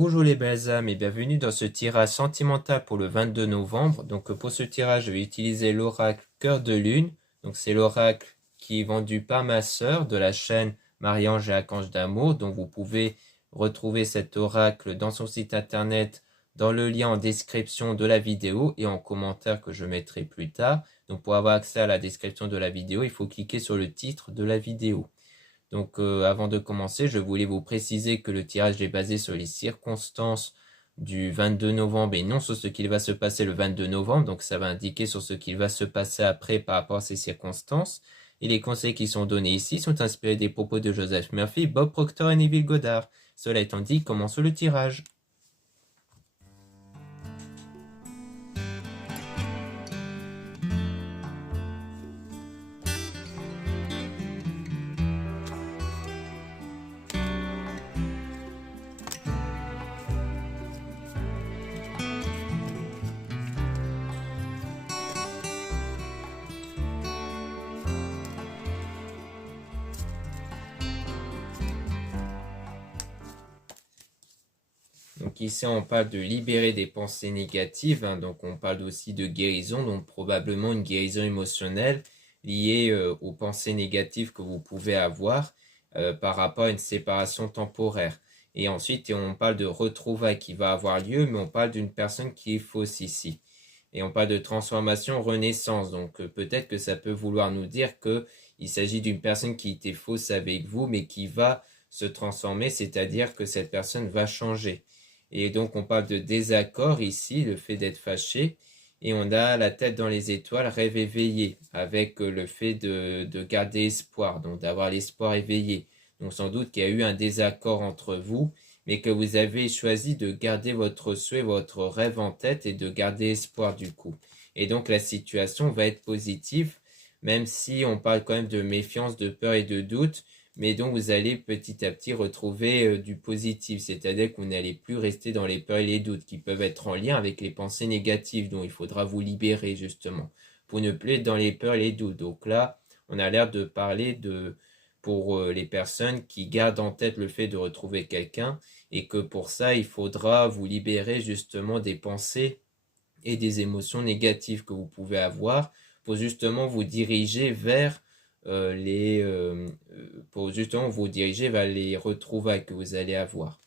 Bonjour les belles âmes et bienvenue dans ce tirage sentimental pour le 22 novembre. Donc pour ce tirage, je vais utiliser l'oracle Cœur de Lune. Donc c'est l'oracle qui est vendu par ma sœur de la chaîne Marie-Ange et Archange d'Amour. Donc vous pouvez retrouver cet oracle dans son site internet dans le lien en description de la vidéo et en commentaire que je mettrai plus tard. Donc pour avoir accès à la description de la vidéo, il faut cliquer sur le titre de la vidéo. Donc avant de commencer, je voulais vous préciser que le tirage est basé sur les circonstances du 22 novembre et non sur ce qu'il va se passer le 22 novembre. Donc ça va indiquer sur ce qu'il va se passer après par rapport à ces circonstances. Et les conseils qui sont donnés ici sont inspirés des propos de Joseph Murphy, Bob Proctor et Neville Goddard. Cela étant dit, commençons le tirage. Donc ici, on parle de libérer des pensées négatives, donc on parle aussi de guérison, donc probablement une guérison émotionnelle liée aux pensées négatives que vous pouvez avoir par rapport à une séparation temporaire. Et ensuite, on parle de retrouvailles qui va avoir lieu, mais on parle d'une personne qui est fausse ici. Et on parle de transformation, renaissance, donc peut-être que ça peut vouloir nous dire qu'il s'agit d'une personne qui était fausse avec vous, mais qui va se transformer, c'est-à-dire que cette personne va changer. Et donc on parle de désaccord ici, le fait d'être fâché. Et on a la tête dans les étoiles, rêve éveillé, avec le fait de garder espoir, donc d'avoir l'espoir éveillé. Donc sans doute qu'il y a eu un désaccord entre vous, mais que vous avez choisi de garder votre souhait, votre rêve en tête et de garder espoir du coup. Et donc la situation va être positive, même si on parle quand même de méfiance, de peur et de doute. Mais donc vous allez petit à petit retrouver du positif, c'est-à-dire que vous n'allez plus rester dans les peurs et les doutes qui peuvent être en lien avec les pensées négatives dont il faudra vous libérer justement pour ne plus être dans les peurs et les doutes. Donc là, on a l'air de parler pour les personnes qui gardent en tête le fait de retrouver quelqu'un et que pour ça, il faudra vous libérer justement des pensées et des émotions négatives que vous pouvez avoir pour justement vous diriger vers pour justement vous diriger vers les retrouvailles que vous allez avoir.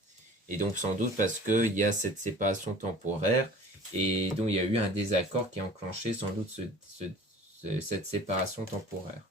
Et donc sans doute parce qu'il y a cette séparation temporaire et donc il y a eu un désaccord qui a enclenché sans doute cette séparation temporaire.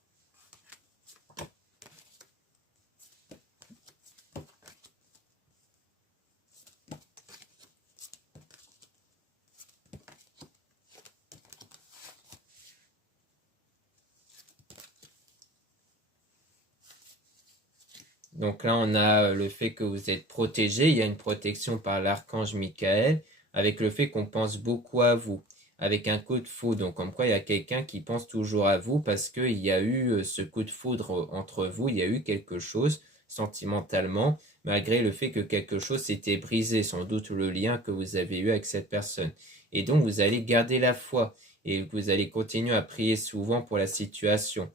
Donc là, on a le fait que vous êtes protégé. Il y a une protection par l'archange Michael, avec le fait qu'on pense beaucoup à vous, avec un coup de foudre. Donc comme quoi, il y a quelqu'un qui pense toujours à vous parce qu'il y a eu ce coup de foudre entre vous. Il y a eu quelque chose sentimentalement, malgré le fait que quelque chose s'était brisé, sans doute le lien que vous avez eu avec cette personne. Et donc, vous allez garder la foi et vous allez continuer à prier souvent pour la situation.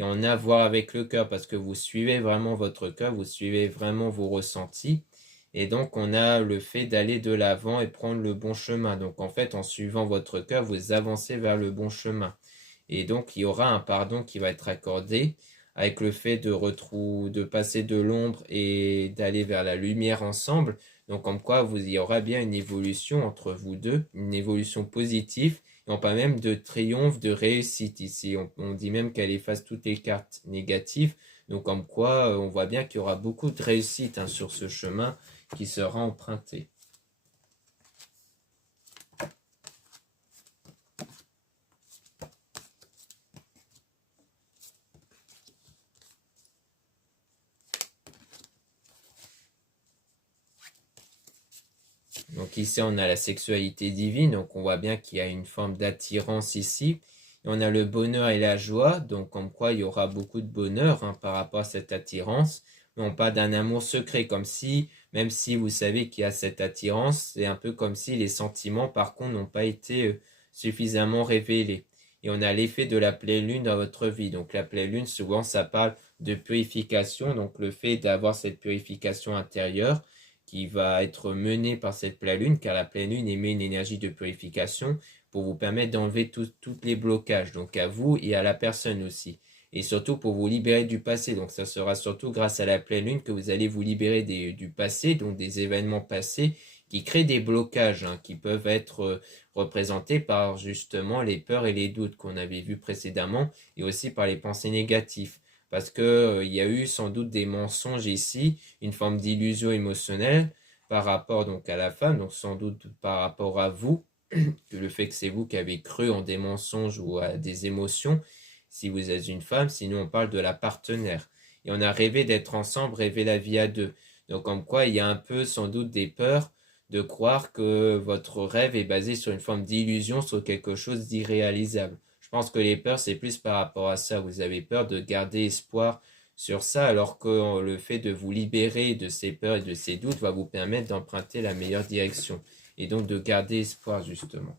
Et on a à voir avec le cœur parce que vous suivez vraiment votre cœur, vous suivez vraiment vos ressentis. Et donc, on a le fait d'aller de l'avant et prendre le bon chemin. Donc, en fait, en suivant votre cœur, vous avancez vers le bon chemin. Et donc, il y aura un pardon qui va être accordé avec le fait de passer de l'ombre et d'aller vers la lumière ensemble. Donc, comme quoi, il y aura bien une évolution entre vous deux, une évolution positive. Et on parle même de triomphe, de réussite ici. On dit même qu'elle efface toutes les cartes négatives. Donc, comme quoi, on voit bien qu'il y aura beaucoup de réussite sur ce chemin qui sera emprunté. Donc ici, on a la sexualité divine, donc on voit bien qu'il y a une forme d'attirance ici. Et on a le bonheur et la joie, donc comme quoi il y aura beaucoup de bonheur par rapport à cette attirance. Non pas d'un amour secret, comme si, même si vous savez qu'il y a cette attirance, c'est un peu comme si les sentiments, par contre, n'ont pas été suffisamment révélés. Et on a l'effet de la pleine lune dans votre vie. Donc la pleine lune, souvent, ça parle de purification, donc le fait d'avoir cette purification intérieure qui va être menée par cette pleine lune, car la pleine lune émet une énergie de purification pour vous permettre d'enlever tous les blocages, donc à vous et à la personne aussi. Et surtout pour vous libérer du passé. Donc ça sera surtout grâce à la pleine lune que vous allez vous libérer du passé, donc des événements passés qui créent des blocages, qui peuvent être représentés par justement les peurs et les doutes qu'on avait vus précédemment, et aussi par les pensées négatives. Parce que il y a eu sans doute des mensonges ici, une forme d'illusion émotionnelle par rapport donc à la femme, donc sans doute par rapport à vous, que le fait que c'est vous qui avez cru en des mensonges ou à des émotions, si vous êtes une femme, sinon on parle de la partenaire. Et on a rêvé d'être ensemble, rêver la vie à deux. Donc comme quoi il y a un peu sans doute des peurs de croire que votre rêve est basé sur une forme d'illusion, sur quelque chose d'irréalisable. Je pense que les peurs, c'est plus par rapport à ça. Vous avez peur de garder espoir sur ça, alors que le fait de vous libérer de ces peurs et de ces doutes va vous permettre d'emprunter la meilleure direction. Et donc de garder espoir, justement.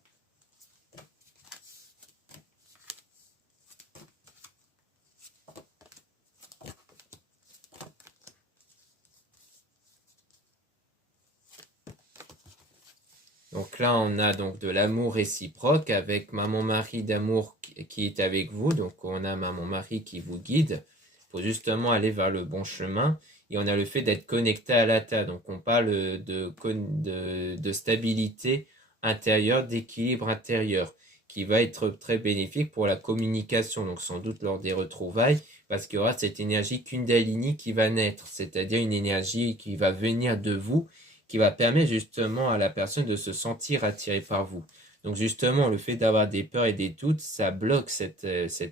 Donc là, on a donc de l'amour réciproque avec maman-mari d'amour qui est avec vous. Donc on a maman-mari qui vous guide pour justement aller vers le bon chemin. Et on a le fait d'être connecté à la Terre. Donc on parle de stabilité intérieure, d'équilibre intérieur, qui va être très bénéfique pour la communication. Donc sans doute lors des retrouvailles, parce qu'il y aura cette énergie Kundalini qui va naître, c'est-à-dire une énergie qui va venir de vous, qui va permettre justement à la personne de se sentir attirée par vous. Donc justement, le fait d'avoir des peurs et des doutes, ça bloque cette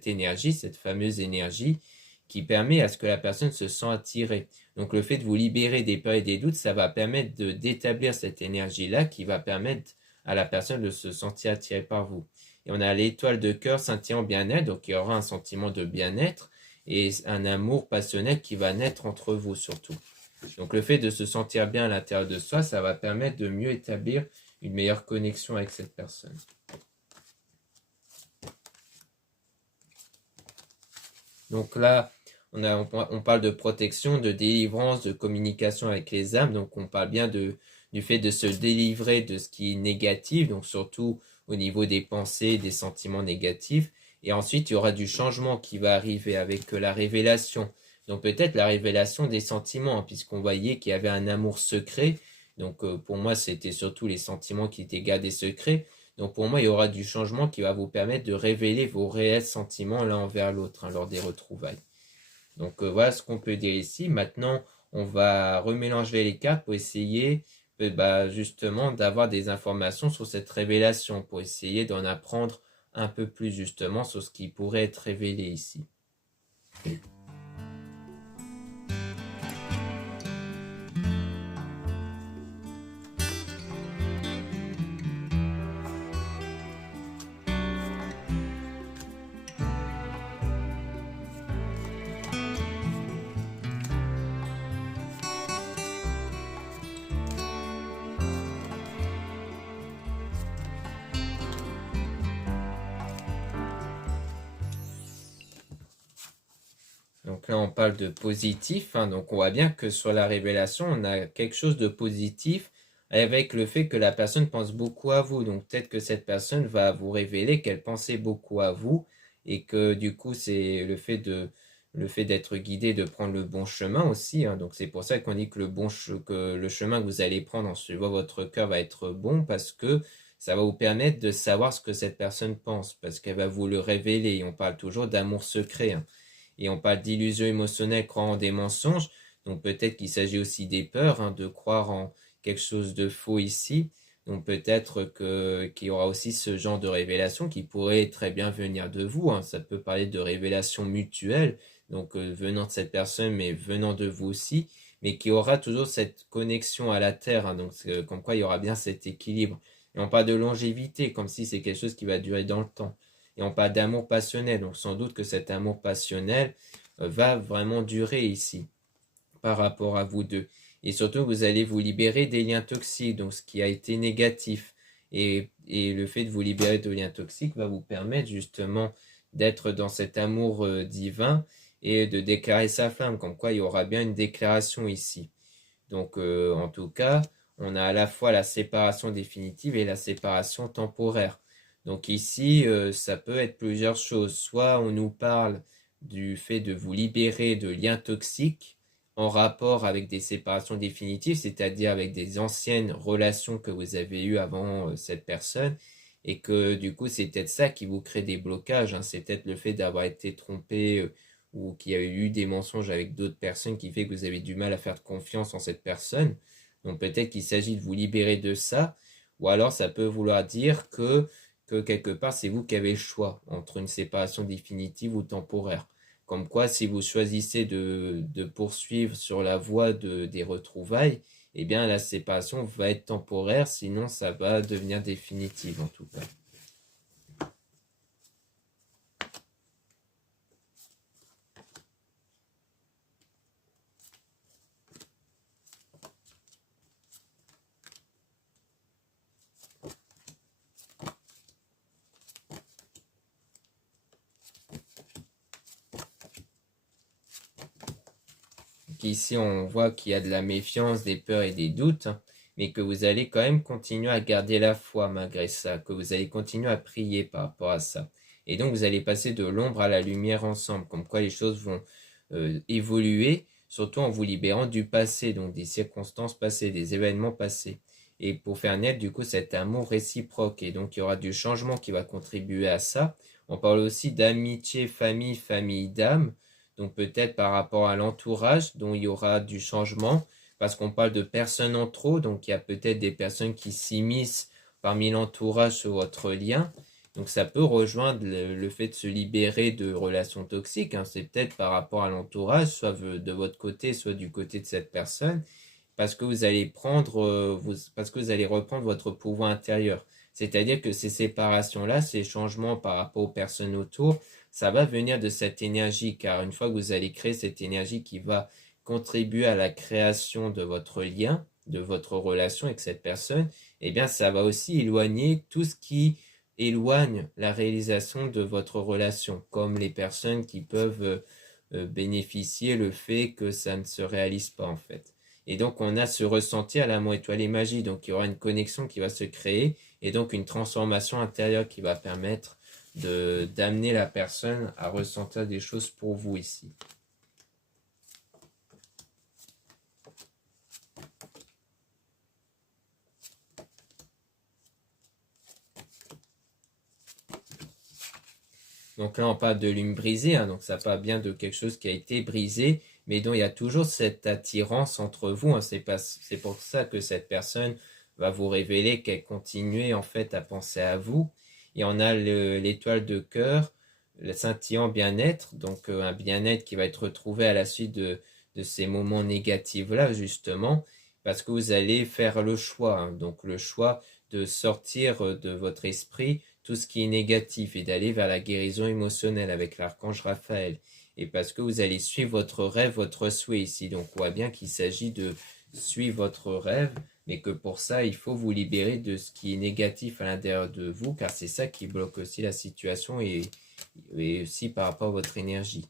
énergie, cette fameuse énergie qui permet à ce que la personne se sente attirée. Donc le fait de vous libérer des peurs et des doutes, ça va permettre d'établir cette énergie-là qui va permettre à la personne de se sentir attirée par vous. Et on a l'étoile de cœur scintillant bien-être, donc il y aura un sentiment de bien-être et un amour passionnel qui va naître entre vous surtout. Donc le fait de se sentir bien à l'intérieur de soi, ça va permettre de mieux établir une meilleure connexion avec cette personne. Donc là, on parle de protection, de délivrance, de communication avec les âmes. Donc on parle bien du fait de se délivrer de ce qui est négatif, donc surtout au niveau des pensées, des sentiments négatifs. Et ensuite, il y aura du changement qui va arriver avec la révélation. Donc peut-être la révélation des sentiments, puisqu'on voyait qu'il y avait un amour secret. Donc pour moi, c'était surtout les sentiments qui étaient gardés secrets. Donc pour moi, il y aura du changement qui va vous permettre de révéler vos réels sentiments l'un envers l'autre lors des retrouvailles. Donc voilà ce qu'on peut dire ici. Maintenant, on va remélanger les cartes pour essayer justement d'avoir des informations sur cette révélation, pour essayer d'en apprendre un peu plus justement sur ce qui pourrait être révélé ici. Donc là, on parle de positif, donc on voit bien que sur la révélation, on a quelque chose de positif avec le fait que la personne pense beaucoup à vous. Donc peut-être que cette personne va vous révéler qu'elle pensait beaucoup à vous et que du coup, c'est le fait d'être guidé, de prendre le bon chemin aussi. Donc c'est pour ça qu'on dit que que le chemin que vous allez prendre en suivant votre cœur va être bon, parce que ça va vous permettre de savoir ce que cette personne pense, parce qu'elle va vous le révéler. Et on parle toujours d'amour secret. Et on parle d'illusion émotionnelle, croire en des mensonges. Donc peut-être qu'il s'agit aussi des peurs, de croire en quelque chose de faux ici. Donc peut-être qu'il y aura aussi ce genre de révélation qui pourrait très bien venir de vous. Ça peut parler de révélation mutuelle, donc venant de cette personne, mais venant de vous aussi, mais qui aura toujours cette connexion à la Terre. Donc comme quoi il y aura bien cet équilibre. Et on parle de longévité, comme si c'est quelque chose qui va durer dans le temps. Et on parle d'amour passionnel, donc sans doute que cet amour passionnel va vraiment durer ici par rapport à vous deux. Et surtout, vous allez vous libérer des liens toxiques, donc ce qui a été négatif. Et le fait de vous libérer de liens toxiques va vous permettre justement d'être dans cet amour divin et de déclarer sa flamme, comme quoi il y aura bien une déclaration ici. Donc en tout cas, on a à la fois la séparation définitive et la séparation temporaire. Donc ici, ça peut être plusieurs choses. Soit on nous parle du fait de vous libérer de liens toxiques en rapport avec des séparations définitives, c'est-à-dire avec des anciennes relations que vous avez eues avant cette personne, et que du coup c'est peut-être ça qui vous crée des blocages, hein. C'est peut-être le fait d'avoir été trompé ou qu'il y a eu des mensonges avec d'autres personnes qui fait que vous avez du mal à faire confiance en cette personne. Donc peut-être qu'il s'agit de vous libérer de ça, ou alors ça peut vouloir dire que quelque part c'est vous qui avez le choix entre une séparation définitive ou temporaire. Comme quoi, si vous choisissez de poursuivre sur la voie des retrouvailles, eh bien la séparation va être temporaire, sinon ça va devenir définitive en tout cas. Donc ici, on voit qu'il y a de la méfiance, des peurs et des doutes, hein, mais que vous allez quand même continuer à garder la foi malgré ça, que vous allez continuer à prier par rapport à ça. Et donc, vous allez passer de l'ombre à la lumière ensemble, comme quoi les choses vont évoluer, surtout en vous libérant du passé, donc des circonstances passées, des événements passés. Et pour faire naître, du coup, cet amour réciproque. Et donc, il y aura du changement qui va contribuer à ça. On parle aussi d'amitié, famille, famille d'âme. Donc peut-être par rapport à l'entourage, dont il y aura du changement, parce qu'on parle de personnes en trop, donc il y a peut-être des personnes qui s'immiscent parmi l'entourage sur votre lien. Donc ça peut rejoindre le fait de se libérer de relations toxiques, hein. C'est peut-être par rapport à l'entourage, soit de votre côté, soit du côté de cette personne, parce que vous allez parce que vous allez reprendre votre pouvoir intérieur. C'est-à-dire que ces séparations-là, ces changements par rapport aux personnes autour, ça va venir de cette énergie, car une fois que vous allez créer cette énergie qui va contribuer à la création de votre lien, de votre relation avec cette personne, eh bien, ça va aussi éloigner tout ce qui éloigne la réalisation de votre relation, comme les personnes qui peuvent bénéficier le fait que ça ne se réalise pas en fait. Et donc, on a ce ressenti à l'amour étoile et magie. Donc, il y aura une connexion qui va se créer et donc une transformation intérieure qui va permettre d'amener la personne à ressentir des choses pour vous ici. Donc là, on parle de lune brisée, hein, donc ça parle bien de quelque chose qui a été brisé, mais dont il y a toujours cette attirance entre vous, hein. C'est pour ça que cette personne va vous révéler qu'elle continuait en fait à penser à vous. Et on a l'étoile de cœur, le scintillant bien-être, donc un bien-être qui va être retrouvé à la suite de ces moments négatifs-là, justement, parce que vous allez faire le choix, hein, donc le choix de sortir de votre esprit tout ce qui est négatif et d'aller vers la guérison émotionnelle avec l'archange Raphaël. Et parce que vous allez suivre votre rêve, votre souhait ici. Donc on voit bien qu'il s'agit de suivre votre rêve, mais que pour ça, il faut vous libérer de ce qui est négatif à l'intérieur de vous, car c'est ça qui bloque aussi la situation et aussi par rapport à votre énergie.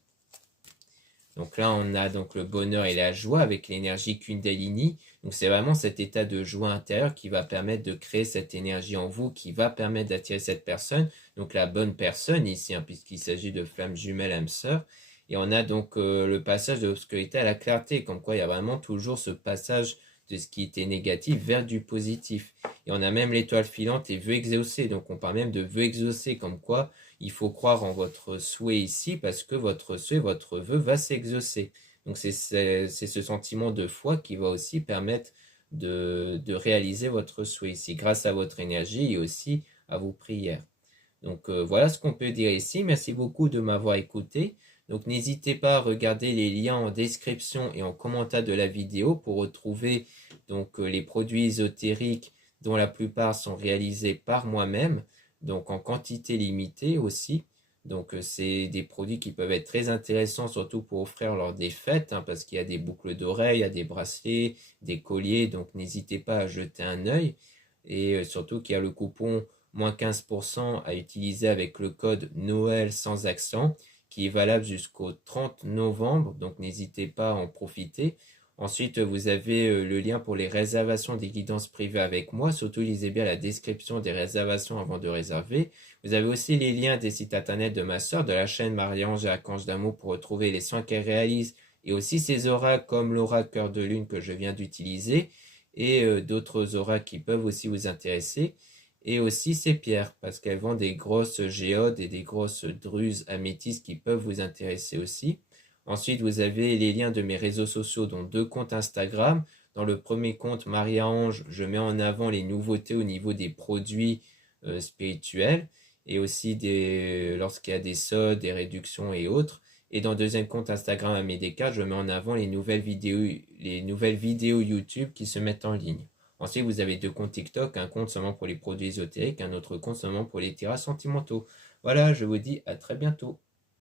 Donc là, on a donc le bonheur et la joie avec l'énergie Kundalini. Donc c'est vraiment cet état de joie intérieure qui va permettre de créer cette énergie en vous, qui va permettre d'attirer cette personne, donc la bonne personne ici, hein, puisqu'il s'agit de flammes jumelles âmes sœurs. Et on a donc le passage de l'obscurité à la clarté, comme quoi il y a vraiment toujours ce passage de ce qui était négatif vers du positif. Et on a même l'étoile filante et vœux exaucés, donc on parle même de vœux exaucés, comme quoi il faut croire en votre souhait ici parce que votre souhait, votre vœu va s'exaucer. Donc c'est ce sentiment de foi qui va aussi permettre de réaliser votre souhait ici grâce à votre énergie et aussi à vos prières. Donc voilà ce qu'on peut dire ici. Merci beaucoup de m'avoir écouté. Donc n'hésitez pas à regarder les liens en description et en commentaire de la vidéo pour retrouver donc les produits ésotériques dont la plupart sont réalisés par moi-même, donc en quantité limitée aussi. Donc c'est des produits qui peuvent être très intéressants, surtout pour offrir lors des fêtes, hein, parce qu'il y a des boucles d'oreilles, il y a des bracelets, des colliers, donc n'hésitez pas à jeter un œil. Et surtout qu'il y a le coupon moins 15% à utiliser avec le code Noël sans accent, qui est valable jusqu'au 30 novembre, donc n'hésitez pas à en profiter. Ensuite, vous avez le lien pour les réservations des guidances privées avec moi. Surtout, lisez bien la description des réservations avant de réserver. Vous avez aussi les liens des sites internet de ma sœur, de la chaîne Marie-Ange et Archange d'amour pour retrouver les soins qu'elle réalise et aussi ses oracles comme l'auracle cœur de lune que je viens d'utiliser et d'autres oracles qui peuvent aussi vous intéresser. Et aussi ses pierres parce qu'elles vendent des grosses géodes et des grosses druses améthystes qui peuvent vous intéresser aussi. Ensuite, vous avez les liens de mes réseaux sociaux, dont 2 comptes Instagram. Dans le premier compte, Maria-Ange, je mets en avant les nouveautés au niveau des produits spirituels et aussi lorsqu'il y a des soldes, des réductions et autres. Et dans le deuxième compte Instagram Amédéka, je mets en avant les nouvelles vidéos YouTube qui se mettent en ligne. Ensuite, vous avez 2 comptes TikTok, un compte seulement pour les produits ésotériques, un autre compte seulement pour les tirages sentimentaux. Voilà, je vous dis à très bientôt.